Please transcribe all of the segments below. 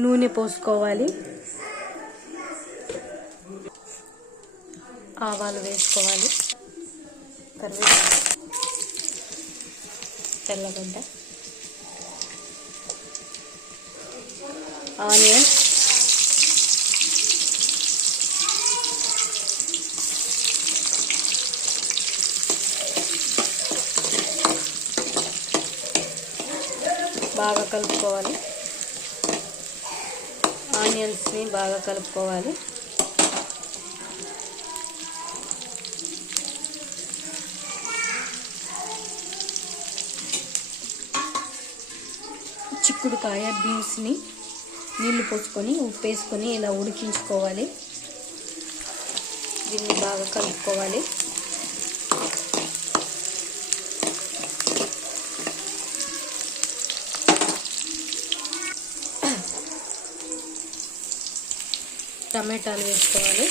నూనె పోసుకోవాలి, ఆవాలు వేసుకోవాలి, కరివేపాకు, తెల్లగడ్డ, ఆనియన్, బాగా కలుపుకోవాలి. ఆనియన్స్ని బాగా కలుపుకోవాలి. చిక్కుడుకాయ బీన్స్ని నీళ్లు పోసుకొని ఉప్పు వేసుకొని ఇలా ఉడికించుకోవాలి. దీన్ని బాగా కలుపుకోవాలి. టమాటాలు వేసుకోవాలి.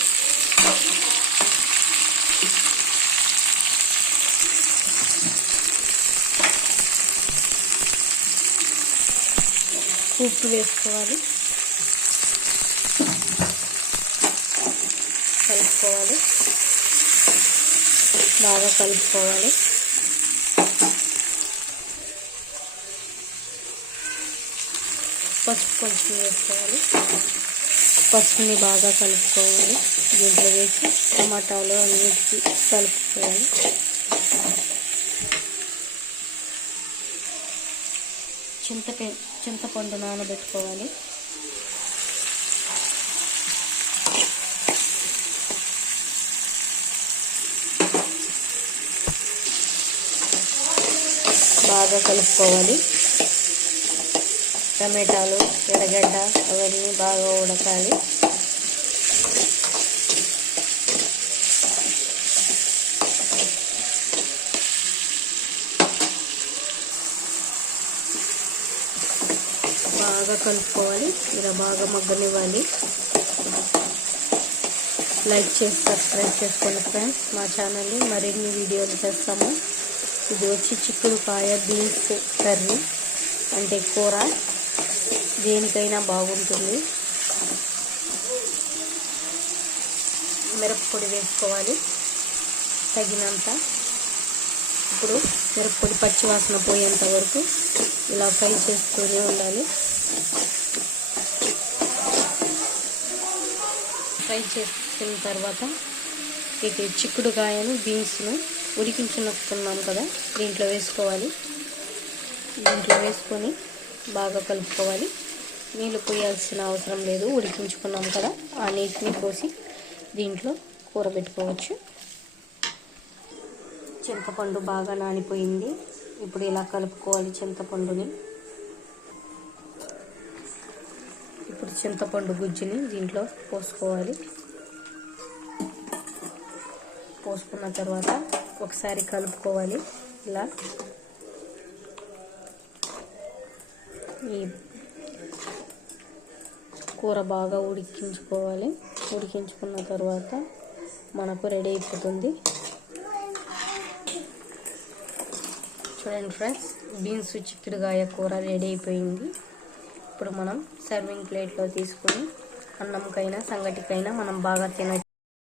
ఉప్పు వేసుకోవాలి, కలుపుకోవాలి, బాగా కలుపుకోవాలి. పసుపు కొంచెం వేసుకోవాలి. పసుపుని బాగా కలుపుకోవాలి. దీంట్లో వేసి టమాటాలు అన్నిటికీ కలుపుకోవాలి. చింతపండు నానబెట్టుకోవాలి. బాగా కలుపుకోవాలి. టమాటాలు, ఎర్రగడ్డ అవన్నీ బాగా ఉడకాలి. బాగా కలుపుకోవాలి. ఇలా బాగా మగ్గనివ్వాలి. లైక్ చేసి సబ్స్క్రైబ్ చేసుకోండి ఫ్రెండ్స్. మా ఛానల్ని మరిన్ని వీడియోలు చేస్తాము. ఇది వచ్చి చిక్కుడుకాయ బీన్స్ కర్రీ అంటే కూర, దేనికైనా బాగుంటుంది. మిరప్పొడి వేసుకోవాలి తగినంత. ఇప్పుడు మిరప్పొడి పచ్చివాసన పోయేంత వరకు ఇలా ఫ్రై చేస్తూనే ఉండాలి. ఫ్రై చేసిన తర్వాత ఇక చిక్కుడుకాయను బీన్స్ను ఉడికించుకున్నాం కదా, దీంట్లో వేసుకోవాలి. దీంట్లో వేసుకొని బాగా కలుపుకోవాలి. నీళ్ళు పోయాల్సిన అవసరం లేదు, ఉడికించుకున్నాం కదా. ఆ నీటిని పోసి దీంట్లో కూర పెట్టుకోవచ్చు. చింతపండు బాగా నానిపోయింది. ఇప్పుడు ఇలా కలుపుకోవాలి చింతపండుని. ఇప్పుడు చింతపండు గుజ్జుని దీంట్లో పోసుకోవాలి. పోసుకున్న తర్వాత ఒకసారి కలుపుకోవాలి. ఇలా ఈ కూర బాగా ఉడికించుకోవాలి. ఉడికించుకున్న తర్వాత మనకు రెడీ అయిపోతుంది. చూడండి ఫ్రెండ్స్, బీన్స్ చిక్కుడుకాయ కూర రెడీ అయిపోయింది. ఇప్పుడు మనం సర్వింగ్ ప్లేట్లో తీసుకొని అన్నంకైనా సంగటికైనా మనం బాగా తినచ్చు.